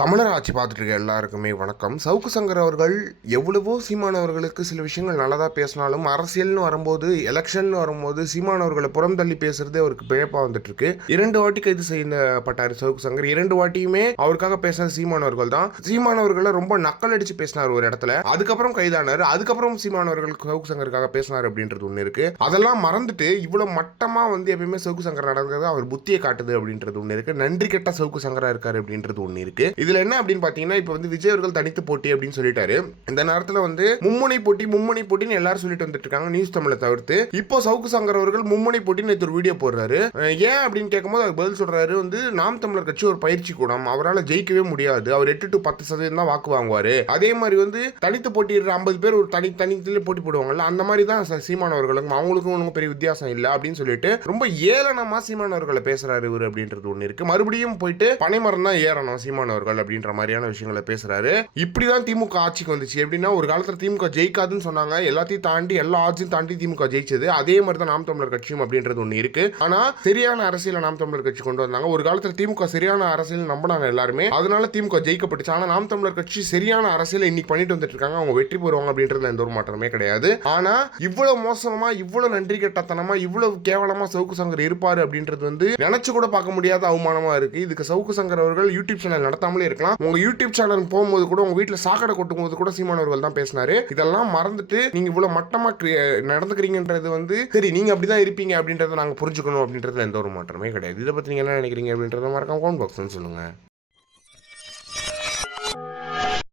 தமிழர் ஆட்சி பார்த்துட்டு இருக்க எல்லாருக்குமே வணக்கம். சவுக்கு சங்கர் அவர்கள் எவ்வளவோ சீமானவர்களுக்கு சில விஷயங்கள் நல்லதாக பேசினாலும் அரசியல்னு வரும்போது எலெக்ஷன் வரும்போது சீமானவர்களை புறம் தள்ளி பேசுறதே அவருக்கு பிழப்பாக வந்துட்டு இருக்கு இரண்டு வாட்டி கைது செய்யப்பட்டார் சவுக்கு சங்கர். இரண்டு வாட்டியுமே அவருக்காக பேசின சீமானவர்கள் தான். சீமானவர்களை ரொம்ப நக்கல் அடிச்சு பேசினார் ஒரு இடத்துல. அதுக்கப்புறம் கைதானார். அதுக்கப்புறம் சீமானவர்கள் சவுக்கு சங்கருக்காக பேசினார் அப்படின்றது ஒன்று இருக்கு. அதெல்லாம் மறந்துட்டு இவ்வளோ மட்டமாக வந்து எப்பயுமே சவுக்கு சங்கர் நடந்தது அவர் புத்தியை காட்டுது அப்படின்றது ஒன்று இருக்கு. நன்றி கெட்ட சவுக்கு சங்கரா இருக்காரு அப்படின்றது ஒன்று இருக்கு. இதுல என்ன அப்படின்னு பாத்தீங்கன்னா இப்போ வந்து விஜய் அவர்கள் தனித்து போட்டி அப்படின்னு சொல்லிட்டாரு. இந்த நேரத்துல வந்து மும்முனை போட்டி மும்முனை போட்டின்னு எல்லாரும் சொல்லிட்டு வந்துட்டு இருக்காங்க நியூஸ் தமிழை தவிர்த்து. இப்போ சவுக்கு சங்கர் அவர்கள் மும்முனை போட்டின்னு நேற்று ஒரு வீடியோ போடுறாரு. ஏன் அப்படின்னு கேட்கும்போது அதுக்கு பதில் சொல்றாரு வந்து நாம் தமிழர் கட்சி ஒரு பயிற்சி கூடம் அவரால் ஜெயிக்கவே முடியாது அவர் எட்டு டு பத்து சதவீதம் தான் வாக்கு வாங்குவாரு. அதே மாதிரி வந்து தனித்து போட்டியிடுற ஐம்பது பேர் ஒரு தனி தனித்திலே போட்டி போடுவாங்கல்ல அந்த மாதிரி தான் ச- சீமானவர்களுக்கும் அவங்களுக்கும் ஒன்றும் பெரிய வித்தியாசம் இல்லை அப்படின்னு சொல்லிட்டு ரொம்ப ஏளனமா சீமானவர்களை பேசுறாரு இவர் அப்படின்றது ஒன்று இருக்கு. மறுபடியும் போயிட்டு பனைமரம் தான் ஏறணும் சீமானவர்கள் அப்படின்ற மாதிரியான விஷயங்களை பேசுறாரு. இப்படிதான் திமுக ஆட்சிக்கு வந்துச்சு. எப்படின்னா ஒரு காலத்துல திமுக ஜெயிக்காதுன்னு சொன்னாங்க. எல்லாத்தையும் தாண்டி எல்லா ஆட்சியும் தாண்டி திமுக ஜெயிச்சது. அதே மாதிரி தான் நாம் தமிழர் கட்சியும் அப்படின்றது ஒன்று இருக்கு. ஆனா சரியான அரசியலை நாம் தமிழர் கட்சி கொண்டு வந்தாங்க. ஒரு காலத்துல திமுக சரியான அரசியல் நம்பினாங்க எல்லாருமே. அதனால திமுக ஜெயிக்கப்பட்டுச்சு. ஆனா நாம் தமிழர் கட்சி சரியான அரசியலை இன்னைக்கு பண்ணிட்டு வந்துட்டு இருக்காங்க. அவங்க வெற்றி பெறுவாங்க அப்படின்றதுல எந்த ஒரு மாற்றமே கிடையாது. ஆனா இவ்வளவு மோசமா இவ்வளவு நன்றி கட்டத்தனமா இவ்வளவு கேவலமா சவுக்கு சங்கர் இருப்பாரு அப்படின்றது வந்து நினைச்சு கூட பார்க்க முடியாத அவமானமா இருக்கு. இதுக்கு சவுக்கு சங்கர் அவர்கள் யூடியூப் சேனல் நடத்தாமலே இருக்கலாம் உங்க யூடியூப் சேனல் போகும்போது கூட உங்க வீட்டுல சாக்கடை கொட்டும் போது கூட சீமானவர்கள் தான் பேசினாரு. இதெல்லாம் மறந்துட்டு நீங்க இவ்வளவு மட்டமா நடந்துக்கிறீங்கன்றது வந்து சரி நீங்க அப்படிதான் இருப்பீங்க அப்படின்றத நாங்க புரிஞ்சுக்கணும் அப்படின்றதுல எந்த ஒரு மாற்றமே கிடையாது. இதை பத்தி நீங்க என்ன நினைக்கிறீங்க அப்படின்றத மறக்காம கவுண்ட் பாக்ஸ்னு சொல்லுங்க.